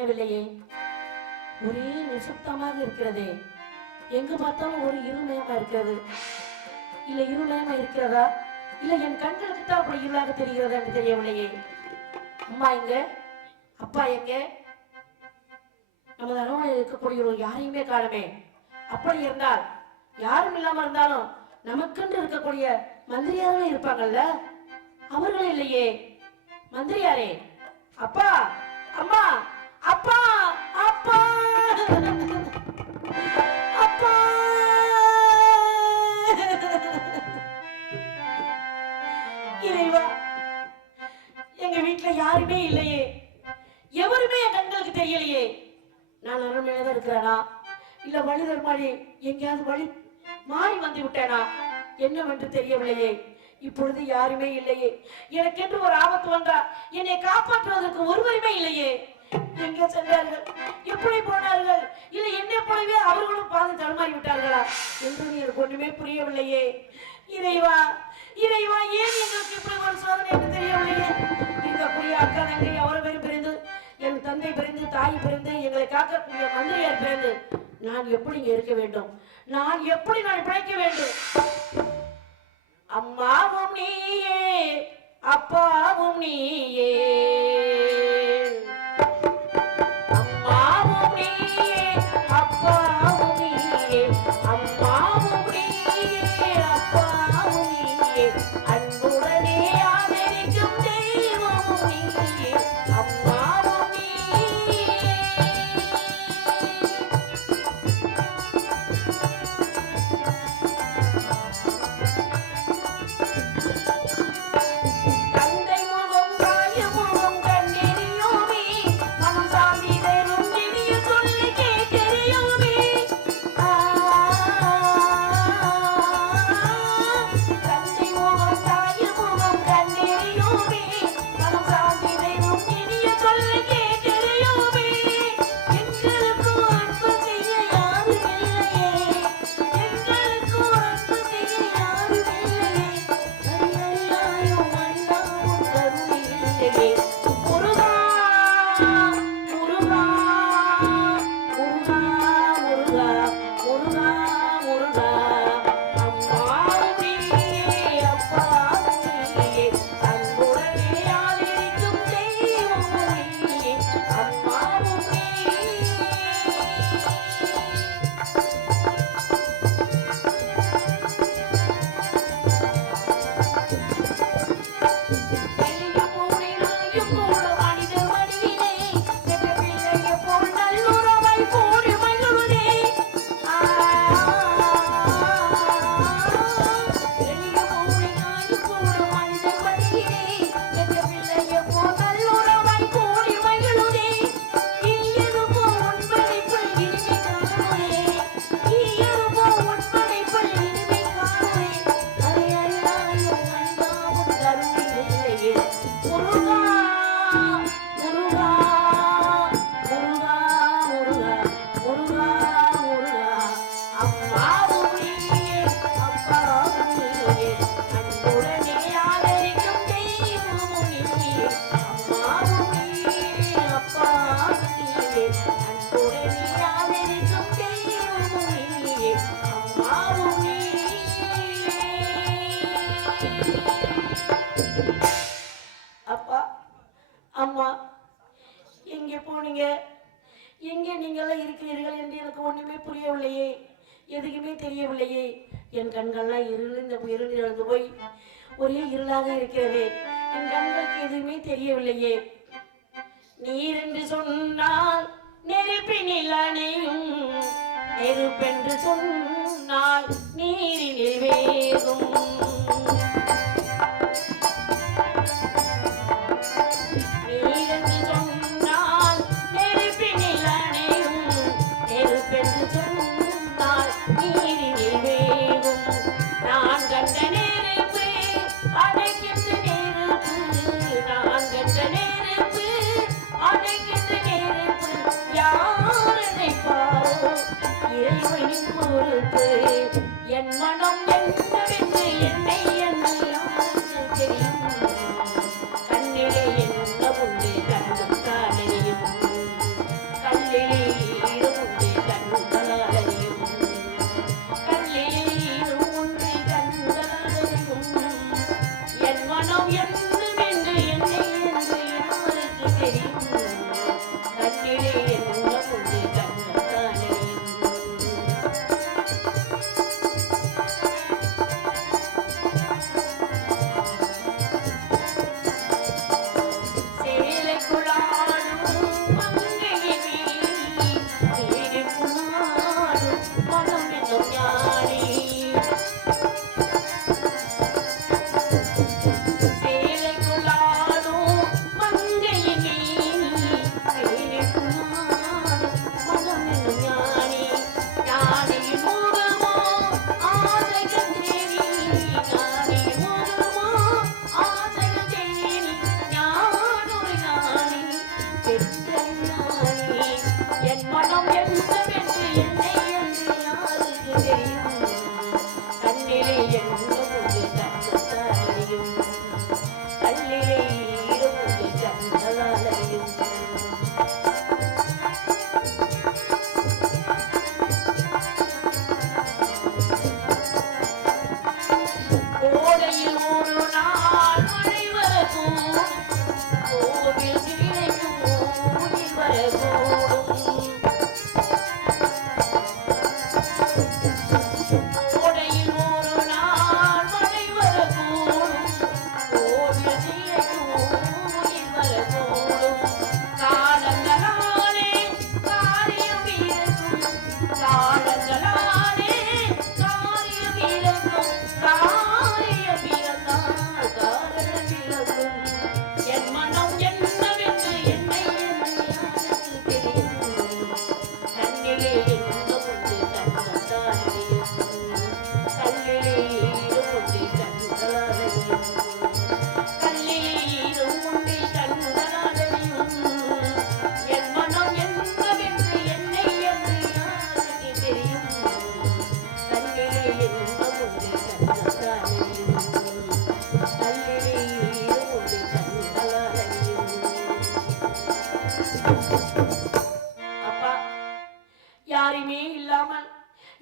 காணவில்லையே, ஒரே நிசப்தமாக இருக்கிறதே. எங்கு பார்த்தாலும் ஒரு இருமயமா இருக்கிறது. இல்ல இருமயமா இருக்கிறதா, இல்ல என் கண்களுக்கு தான் அப்படி இருளாக தெரிகிறதா என்று தெரியவில்லையே. அம்மா எங்க, அப்பா எங்க? நமது அரண்மனையில் இருக்கக்கூடிய யாரையுமே காணுமே. அப்படி இருந்தால், யாரும் இல்லாம இருந்தாலும் நமக்கென்று இருக்கக்கூடிய மந்திரியாரே இருப்பாங்கல்ல, அவர்களும் இல்லையே. மந்திரியாரே, அப்பா, அம்மா, அப்பா, அப்பா, அப்பா. இறைவா, எங்க வீட்டுல யாருமே இல்லையே, எவருமே என் கண்களுக்கு தெரியலையே. நான் அரண்மனையில இருக்கிறேனா, இல்ல வழிதர் மாதிரி எங்கேயாவது வழி மாறி வந்து விட்டேனா என்னவென்று தெரியவில்லையே. இப்பொழுது யாருமே இல்லையே. எனக்கென்று ஒரு ஆபத்து வந்தா என்னை காப்பாற்றுவதற்கு ஒருவருமே இல்லையே. எங்கே சென்றார்கள், எப்படி போனார்கள், இல்ல என்னை போலவே அவர்களும் பாதி தடுமாறி விட்டார்களா என்று எனக்கு ஒண்ணுமே புரியவில்லையே. இறைவா, இறைவா, ஏன் எங்களுக்கு இப்படி ஒரு சோதனை என்று தெரியவில்லையே. இருக்கக்கூடிய அக்கா தங்கை அவர்கள் பிரிந்து, என் தந்தை பிரிந்து, தாய் பிரிந்து, எங்களை காக்கக்கூடிய மந்திரியார் பிரிந்து, நான் எப்படி இங்க இருக்க வேண்டும், நான் எப்படி நான் பிழைக்க வேண்டும். அம்மாவும் நீயே, அப்பாவும் நீயே, அம்மாவும் நீயே, அப்பாவும் நீயே, அம்மாவும் நீயே, அப்பாவும் நீயே, அன்புடனே ஆதரிக்கும் தெய்வமும் நீயே, அம்மாவும் நீயே. தந்தை முகம் தாய முகம் கண்டெறியோமே, மனம் சாந்தி தரும் இனிய சொல்லி கேட்டெறியோமே. தந்தை முகம் தாய முகம் கண்டெறியோமே, மனம் சாந்தி தரும் இனிய சொல்லி கேட்டெறியோமே. எங்களுக்கு அன்பு செய்ய யாரும் இல்லையே, எங்களுக்கு அன்பு செய்ய யாரும் இல்லையே. அறியாயும் அண்ணாவும் கருணை இல்லையே. முருகா, முருகா, முருகா, முருகா, முருகா, முருகா. அம்மாவும் நீயே, அப்பாவும் நீயே, அன்புடனே ஆதரிக்கும் தெய்வமும் நீயே, அம்மாவும் நீயே. எளியும் ஊரிலும் கூட மனிதர் மடியிலே, பெற்ற பிள்ளையை போல் நல்லுறவை கூடி மகிழுதே. எளியும் ஊரிலும் கூட மனிதர் மடியிலே, பெற்ற பிள்ளையை போல் நல்லுறவை கூடி மகிழுதே. ஈயருபோ உன்படைப்புள் இனிமை காணுதே, ஈயருபோ உன்படைப்புள் இனிமை காணுதே. அறியாயும் அண்ணாவும் கருணை இல்லையே. முருகா, முருகா, முருகா, முருகா, முருகா, முருகா. அம்மாவும் நீயே, அப்பாவும் நீயே, அன்புடனே ஆதரிக்கும் தெய்வமும் நீயே, அம்மாவும் நீயே, அப்பாவும் நீயே, அன்புடனே ஆதரிக்கும் தெய்வமும் நீயே, அம்மாவும் நீயே. அப்பா, அம்மா, எங்கே போனீங்க, எங்கே நீங்களாம் இருக்கிறீர்கள் என்று எனக்கு ஒண்ணுமே புரியவில்லையே, எதுக்குமே தெரியவில்லையே. என் கண்கள்லாம் இருள் இழந்து போய் ஒரே இருளாக இருக்கிறது. என் கண்களுக்கு எதுவுமே தெரியவில்லையே. நீர் என்று சொன்னால் நெருப்பினில் அணையும், நெருப்பென்று சொன்னால் நீரினில் வேகும். நீரென்று சொன்னால் நெருப்பினில் அணையும், நெருப்பென்று சொன்னால் நீரினில் வேகும். நான் கண்ட நெருப்பு அணைக்கின்ற நெருப்பு, நான் கண்ட நெருப்பு அணைக்கின்ற நெருப்பு. யார் அணைப்பாரோ இறைவனின் பொறுப்பு. என் மனம் என்னவென்று என்னை என்ன யாருக்கு தெரியும். கண்ணிலே என்ன உண்டு கண்ணும் காலையும்.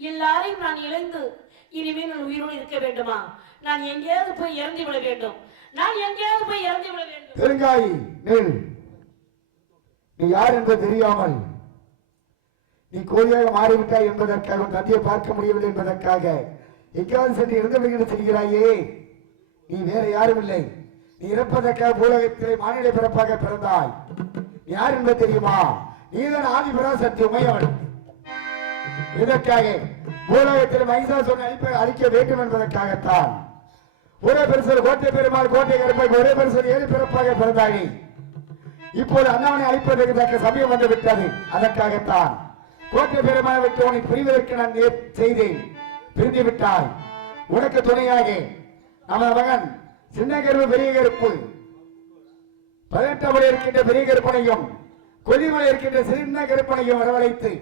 எல்லாரையும் நான் இழந்து இனிமேல் நான் உயிரோடு இருக்க வேண்டுமா? நான் எங்கேயாவது போய் இறந்து விட வேண்டும். பெருங்காய் நீ யார் என்று தெரியாமல் நீ கோழியாக மாறிவிட்டாய் என்பதற்காக தந்தையை பார்க்க முடியவில்லை என்பதற்காக எங்காவது சென்று இறந்து விடுகிறது செய்கிறாயே. நீ வேற யாரும் இல்லை. நீ இறப்பதற்காக பூலகத்திலே மானிட பிறப்பாக பிறந்தாய். யார் என்பது தெரியுமா? நீதான் ஆதிபராசக்தி உமையவன். இதற்காக பூலகத்தில் மகிஷாசுரனை அழிக்க வேண்டும் என்பதற்காகத்தான் ஒரே பெருசல் கோட்டை பெருமாள் கோட்டை கருப்பாய் ஒரே பெருசல் ஏழு பிறப்பாக பிறந்தாய். இப்போது அண்ணவனை அழிப்பதற்கு தக்க சமயம் வந்து விட்டது. அதற்காகத்தான் கோட்டை பெருமாளை விட்டு உன்னை பிரிவதற்கு நான் செய்தேன். பிரிந்து விட்டாய். உனக்கு துணையாக நமது மகன் சின்ன கருப்பு பெரிய கருப்பு 18 மலை இருக்கின்ற பெரிய கருப்பனையும் கொல்லிமலை இருக்கின்ற சின்ன கருப்பனையும் வரவழைத்து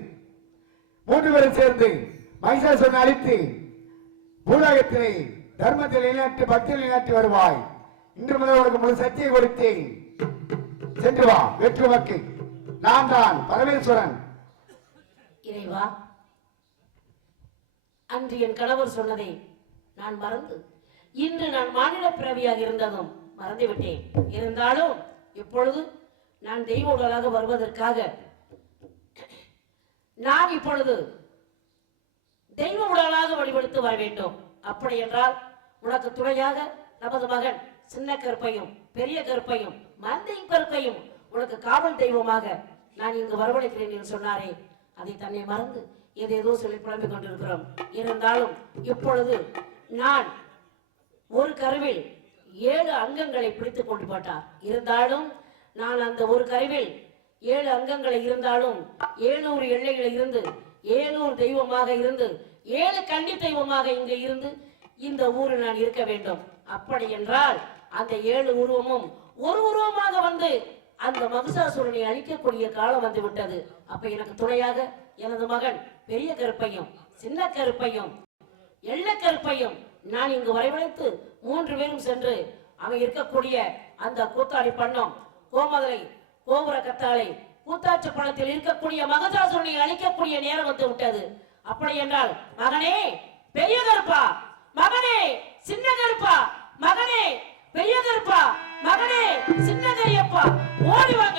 3 பேரும் சேர்ந்து மகிஷாசுரனை அழித்து பூலோகத்திலே தர்மத்தில் நிலைநாட்டி பக்தியில் நிலைநாட்டி வருவாய். இன்று முதல் உனக்கு முழு சக்தியை கொடுத்தேன். சென்று வா. வெற்றி மக்கு நான் தான் பரமேஸ்வரன். இறைவா, அன்று என் கணவர் சொன்னதை நான் மறந்து இன்று நான் மாநில பிறவியாக இருந்ததும் மறந்துவிட்டேன். இருந்தாலும் இப்பொழுது நான் தெய்வ உடலாக வருவதற்காக நான் இப்பொழுது தெய்வ உடலாக வழிபடுத்து வர வேண்டும். அப்படி என்றால் உனக்கு துணையாக நமது மகன் சின்ன கருப்பையும் பெரிய கருப்பையும் மந்தை கருப்பையும் உனக்கு காவல் தெய்வமாக நான் இங்கு வரவழைக்கிறேன் என்று சொன்னாரே, அதை தன்னை மறந்து ஏதேதோ சொல்லி புலம்பிக் கொண்டிருக்கிறோம். இருந்தாலும் இப்பொழுது நான் ஒரு கருவில் 7 அங்கங்களை பிடித்துக் கொண்டு போட்டார். இருந்தாலும் நான் அந்த ஒரு கருவில் 7 அங்கங்களை இருந்தாலும் 700 எல்லைகள் இருந்து 700 தெய்வமாக இருந்து 7 கன்னி தெய்வமாக இங்கு இருந்து இந்த ஊரில் நான் இருக்க வேண்டும். அப்படி என்றால் அந்த 7 உருவமும் ஒரு உருவமாக வந்து அந்த மகிஷாசுரனை அழிக்கக்கூடிய காலம் வந்து விட்டது. அப்ப எனக்கு துணையாக எனது மகன் பெரிய கருப்பையும் சின்ன கருப்பையும் எள்ள கருப்பையும் நான் இங்கு வரவழைத்து 3 பேரும் சென்று அவன் இருக்கக்கூடிய அந்த கூத்தாடி பண்ணம் கோமதலை கோபுர கத்தாழை கூத்தாற்று பணத்தில் இருக்கக்கூடிய மகிஷாசுரனை அழிக்கக்கூடிய நேரம் வந்து விட்டது. அப்படி என்றால் மகனே பெரிய கருப்பா, மகனே சின்ன கருப்பா, மகனே பெரிய கருப்பா, மகனே சின்ன கரியப்பா, ஓடி வாங்க.